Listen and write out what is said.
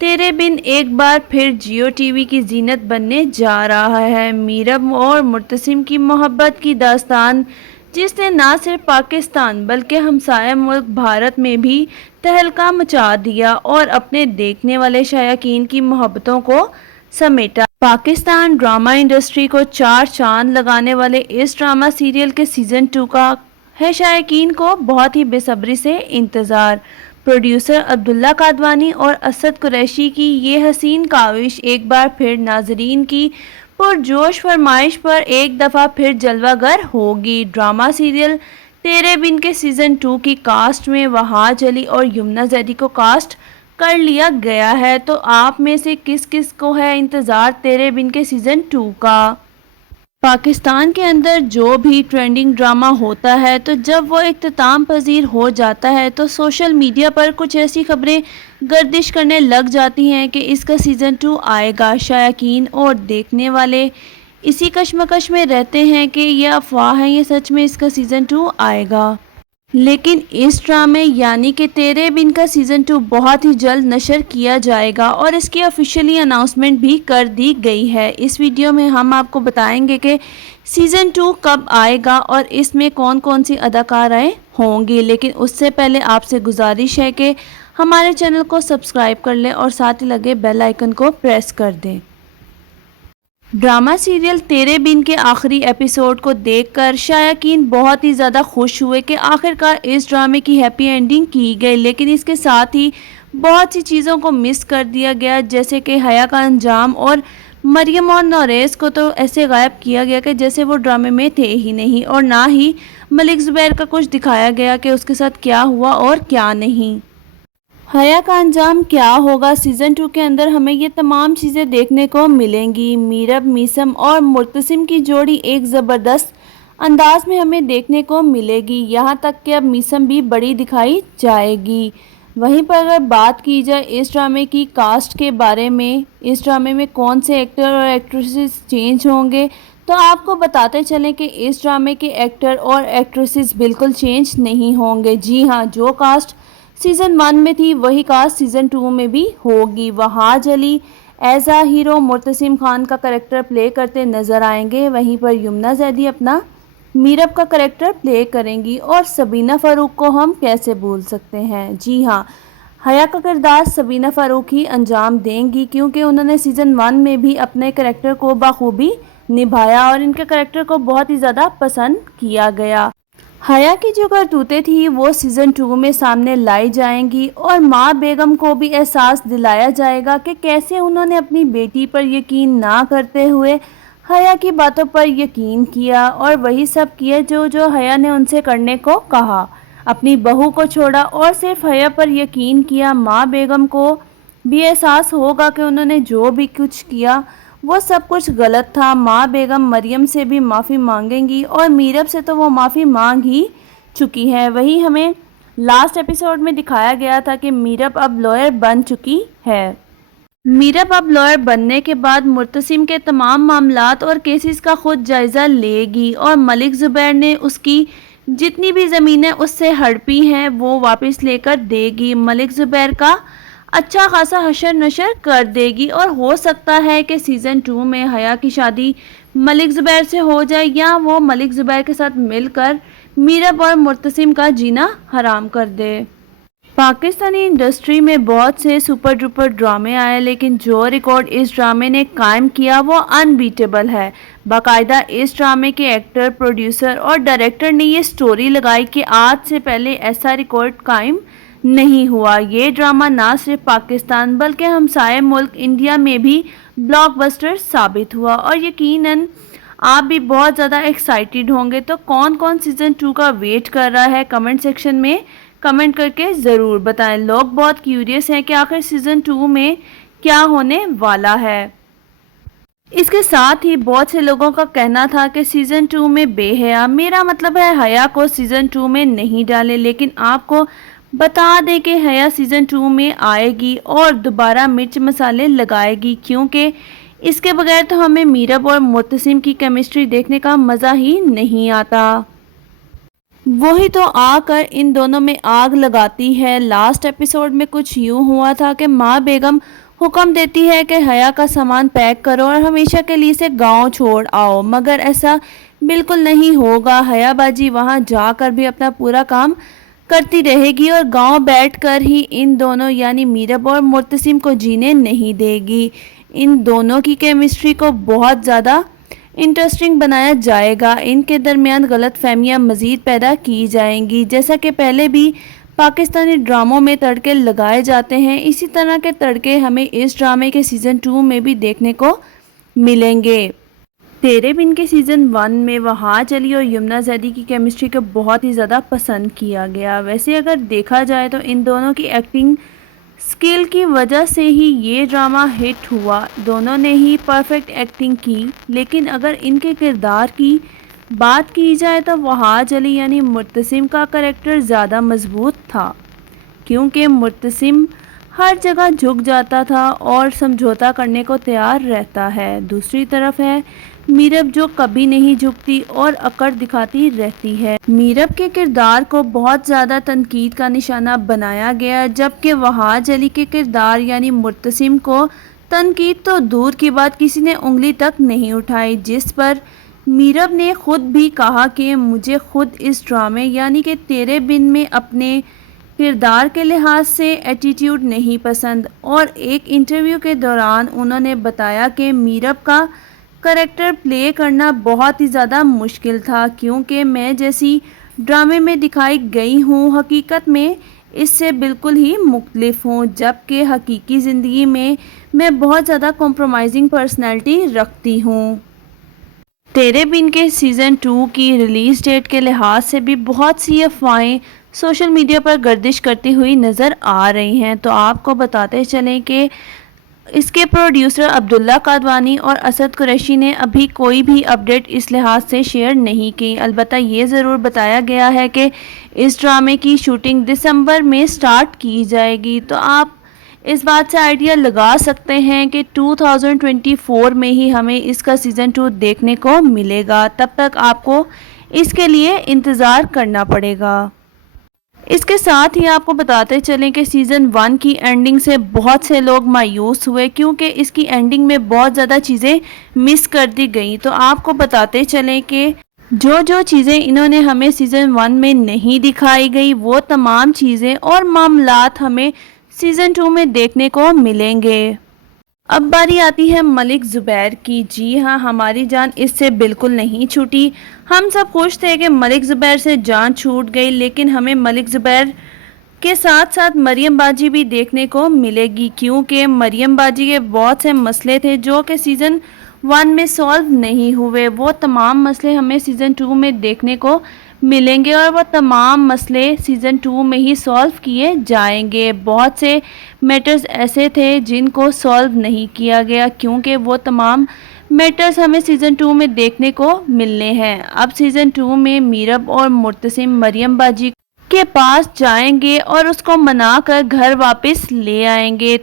تیرے بن ایک بار پھر جیو ٹی وی کی زینت بننے جا رہا ہے۔ میرب اور مرتسم کی محبت کی داستان، جس نے نہ صرف پاکستان بلکہ ہمسایہ ملک بھارت میں بھی تہلکہ مچا دیا اور اپنے دیکھنے والے شائقین کی محبتوں کو سمیٹا۔ پاکستان ڈرامہ انڈسٹری کو چار چاند لگانے والے اس ڈرامہ سیریل کے سیزن 2 کا ہے شائقین کو بہت ہی بے صبری سے انتظار۔ پروڈیوسر عبداللہ قادوانی اور اسد قریشی کی یہ حسین کاوش ایک بار پھر ناظرین کی پرجوش فرمائش پر ایک دفعہ پھر جلوہ گر ہوگی۔ ڈرامہ سیریل تیرے بن کے سیزن 2 کی کاسٹ میں وہاج علی اور یمنا زیدی کو کاسٹ کر لیا گیا ہے، تو آپ میں سے کس کس کو ہے انتظار تیرے بن کے سیزن 2 کا؟ پاکستان کے اندر جو بھی ٹرینڈنگ ڈرامہ ہوتا ہے تو جب وہ اختتام پذیر ہو جاتا ہے تو سوشل میڈیا پر کچھ ایسی خبریں گردش کرنے لگ جاتی ہیں کہ اس کا سیزن 2 آئے گا۔ شائقین اور دیکھنے والے اسی کشمکش میں رہتے ہیں کہ یہ افواہ ہے یا سچ میں اس کا سیزن 2 آئے گا۔ لیکن اس ڈرامے یعنی کہ تیرے بن کا سیزن 2 بہت ہی جلد نشر کیا جائے گا اور اس کی آفیشیلی اناؤنسمنٹ بھی کر دی گئی ہے۔ اس ویڈیو میں ہم آپ کو بتائیں گے کہ سیزن 2 کب آئے گا اور اس میں کون کون سی اداکارائیں ہوں گی، لیکن اس سے پہلے آپ سے گزارش ہے کہ ہمارے چینل کو سبسکرائب کر لیں اور ساتھ ہی لگے بیل آئیکن کو پریس کر دیں۔ ڈرامہ سیریل تیرے بن کے آخری ایپیسوڈ کو دیکھ کر شائقین بہت ہی زیادہ خوش ہوئے کہ آخرکار اس ڈرامے کی ہیپی اینڈنگ کی گئی، لیکن اس کے ساتھ ہی بہت سی چیزوں کو مس کر دیا گیا، جیسے کہ حیا کا انجام اور مریم اور نوریز کو تو ایسے غائب کیا گیا کہ جیسے وہ ڈرامے میں تھے ہی نہیں، اور نہ ہی ملک زبیر کا کچھ دکھایا گیا کہ اس کے ساتھ کیا ہوا اور کیا نہیں۔ حیا کا انجام کیا ہوگا سیزن 2 کے اندر ہمیں یہ تمام چیزیں دیکھنے کو ملیں گی۔ میرب میثم اور مرتسم کی جوڑی ایک زبردست انداز میں ہمیں دیکھنے کو ملے گی، یہاں تک کہ اب میثم بھی بڑی دکھائی جائے گی۔ وہیں پر اگر بات کی جائے اس ڈرامے کی کاسٹ کے بارے میں، اس ڈرامے میں کون سے ایکٹر اور ایکٹریسز چینج ہوں گے، تو آپ کو بتاتے چلیں کہ اس ڈرامے کے ایکٹر اور ایکٹریسز بالکل چینج نہیں ہوں گے۔ جی ہاں، جو کاسٹ سیزن 1 میں تھی وہی کاسٹ سیزن 2 میں بھی ہوگی۔ وہاج علی ایز اے ہیرو مرتسم خان کا کریکٹر پلے کرتے نظر آئیں گے، وہیں پر یمنا زیدی اپنا میرب کا کریکٹر پلے کریں گی، اور سبینہ فاروق کو ہم کیسے بھول سکتے ہیں۔ جی ہاں، حیا کا کردار سبینہ فاروق ہی انجام دیں گی، کیونکہ انہوں نے سیزن 1 میں بھی اپنے کریکٹر کو بخوبی نبھایا اور ان کے کریکٹر کو بہت ہی زیادہ پسند کیا گیا۔ حیا کی جو کرتوتیں تھیں وہ سیزن 2 میں سامنے لائی جائیں گی، اور ماں بیگم کو بھی احساس دلایا جائے گا کہ کیسے انہوں نے اپنی بیٹی پر یقین نہ کرتے ہوئے حیا کی باتوں پر یقین کیا، اور وہی سب کیا جو حیا نے ان سے کرنے کو کہا۔ اپنی بہو کو چھوڑا اور صرف حیا پر یقین کیا۔ ماں بیگم کو بھی احساس ہوگا کہ انہوں نے جو بھی کچھ کیا وہ سب کچھ غلط تھا۔ ماں بیگم مریم سے بھی معافی مانگیں گی، اور میرب سے تو وہ معافی مانگ ہی چکی ہے۔ وہی ہمیں لاسٹ ایپیسوڈ میں دکھایا گیا تھا کہ میرب اب لائر بن چکی ہے۔ میرب اب لائر بننے کے بعد مرتسم کے تمام معاملات اور کیسز کا خود جائزہ لے گی، اور ملک زبیر نے اس کی جتنی بھی زمینیں اس سے ہڑپی ہیں وہ واپس لے کر دے گی۔ ملک زبیر کا اچھا خاصا حشر نشر کر دے گی، اور ہو سکتا ہے کہ سیزن 2 میں حیا کی شادی ملک زبیر سے ہو جائے، یا وہ ملک زبیر کے ساتھ مل کر میرب اور مرتسم کا جینا حرام کر دے۔ پاکستانی انڈسٹری میں بہت سے سپر ڈوپر ڈرامے آئے، لیکن جو ریکارڈ اس ڈرامے نے قائم کیا وہ انبیٹیبل ہے۔ باقاعدہ اس ڈرامے کے ایکٹر، پروڈیوسر اور ڈائریکٹر نے یہ سٹوری لگائی کہ آج سے پہلے ایسا ریکارڈ قائم نہیں ہوا۔ یہ ڈرامہ نہ صرف پاکستان بلکہ ہمسائے ملک انڈیا میں بھی بلاک بسٹر ثابت ہوا، اور یقیناً آپ بھی بہت زیادہ ایکسائٹیڈ ہوں گے۔ تو کون کون سیزن 2 کا ویٹ کر رہا ہے کمنٹ سیکشن میں کمنٹ کر کے ضرور بتائیں۔ لوگ بہت کیوریس ہیں کہ آخر سیزن 2 میں کیا ہونے والا ہے۔ اس کے ساتھ ہی بہت سے لوگوں کا کہنا تھا کہ سیزن 2 میں بے حیا، میرا مطلب ہے حیا کو سیزن 2 میں نہیں ڈالے، لیکن آپ کو بتا دیں کہ حیا سیزن 2 میں آئے گی اور دوبارہ مرچ مسالے لگائے گی، کیونکہ اس کے بغیر تو ہمیں میرب اور مرتسم کی کیمسٹری دیکھنے کا مزہ ہی نہیں آتا۔ وہی تو آ کر ان دونوں میں آگ لگاتی ہے۔ لاسٹ ایپیسوڈ میں کچھ یوں ہوا تھا کہ ماں بیگم حکم دیتی ہے کہ حیا کا سامان پیک کرو اور ہمیشہ کے لیے اسے گاؤں چھوڑ آؤ، مگر ایسا بالکل نہیں ہوگا۔ حیا باجی وہاں جا کر بھی اپنا پورا کام کرتی رہے گی اور گاؤں بیٹھ کر ہی ان دونوں یعنی میرب اور مرتسم کو جینے نہیں دے گی۔ ان دونوں کی کیمسٹری کو بہت زیادہ انٹرسٹنگ بنایا جائے گا، ان کے درمیان غلط فہمیاں مزید پیدا کی جائیں گی۔ جیسا کہ پہلے بھی پاکستانی ڈراموں میں تڑکے لگائے جاتے ہیں، اسی طرح کے تڑکے ہمیں اس ڈرامے کے سیزن 2 میں بھی دیکھنے کو ملیں گے۔ تیرے بن کے سیزن 1 میں وہاج علی اور یمنا زیدی کی کیمسٹری کو بہت ہی زیادہ پسند کیا گیا۔ ویسے اگر دیکھا جائے تو ان دونوں کی ایکٹنگ سکل کی وجہ سے ہی یہ ڈرامہ ہٹ ہوا، دونوں نے ہی پرفیکٹ ایکٹنگ کی۔ لیکن اگر ان کے کردار کی بات کی جائے تو وہاج علی یعنی مرتسم کا کریکٹر زیادہ مضبوط تھا، کیونکہ مرتسم ہر جگہ جھک جاتا تھا اور سمجھوتا کرنے کو تیار رہتا ہے۔ دوسری طرف ہے میرب جو کبھی نہیں جھکتی اور اکڑ دکھاتی رہتی ہے۔ میرب کے کردار کو بہت زیادہ تنقید کا نشانہ بنایا گیا، جبکہ وہاج علی کے کردار یعنی مرتسم کو تنقید تو دور کی بات کسی نے انگلی تک نہیں اٹھائی، جس پر میرب نے خود بھی کہا کہ مجھے خود اس ڈرامے یعنی کہ تیرے بن میں اپنے کردار کے لحاظ سے ایٹیٹیوڈ نہیں پسند، اور ایک انٹرویو کے دوران انہوں نے بتایا کہ میرب کا کریکٹر پلے کرنا بہت ہی زیادہ مشکل تھا، کیونکہ میں جیسی ڈرامے میں دکھائی گئی ہوں حقیقت میں اس سے بالکل ہی مختلف ہوں، جبکہ حقیقی زندگی میں بہت زیادہ کمپرومائزنگ پرسنالٹی رکھتی ہوں۔ تیرے بن کے سیزن 2 کی ریلیز ڈیٹ کے لحاظ سے بھی بہت سی افواہیں سوشل میڈیا پر گردش کرتی ہوئی نظر آ رہی ہیں، تو آپ کو بتاتے چلیں کہ اس کے پروڈیوسر عبداللہ قادوانی اور اسد قریشی نے ابھی کوئی بھی اپڈیٹ اس لحاظ سے شیئر نہیں کی۔ البتہ یہ ضرور بتایا گیا ہے کہ اس ڈرامے کی شوٹنگ دسمبر میں سٹارٹ کی جائے گی، تو آپ اس بات سے آئیڈیا لگا سکتے ہیں کہ 2024 میں ہی ہمیں اس کا سیزن 2 دیکھنے کو ملے گا۔ تب تک آپ کو اس کے لیے انتظار کرنا پڑے گا۔ اس کے ساتھ ہی آپ کو بتاتے چلیں کہ سیزن 1 کی اینڈنگ سے بہت سے لوگ مایوس ہوئے، کیونکہ اس کی اینڈنگ میں بہت زیادہ چیزیں مس کر دی گئیں۔ تو آپ کو بتاتے چلیں کہ جو چیزیں انہوں نے ہمیں سیزن 1 میں نہیں دکھائی گئی، وہ تمام چیزیں اور معاملات ہمیں سیزن 2 میں دیکھنے کو ملیں گے۔ اب باری آتی ہے ملک زبیر کی۔ جی ہاں، ہماری جان اس سے بالکل نہیں چھوٹی۔ ہم سب خوش تھے کہ ملک زبیر سے جان چھوٹ گئی، لیکن ہمیں ملک زبیر کے ساتھ ساتھ مریم باجی بھی دیکھنے کو ملے گی، کیونکہ مریم باجی کے بہت سے مسئلے تھے جو کہ سیزن 1 میں سالو نہیں ہوئے۔ وہ تمام مسئلے ہمیں سیزن 2 میں دیکھنے کو ملیں گے اور وہ تمام مسئلے سیزن 2 میں ہی سالو کیے جائیں گے۔ بہت سے میٹرز ایسے تھے جن کو سالو نہیں کیا گیا، کیونکہ وہ تمام میٹرز ہمیں سیزن 2 میں دیکھنے کو ملنے ہیں۔ اب سیزن 2 میں میرب اور مرتسم مریم باجی کے پاس جائیں گے اور اس کو منا کر گھر واپس لے آئیں گے۔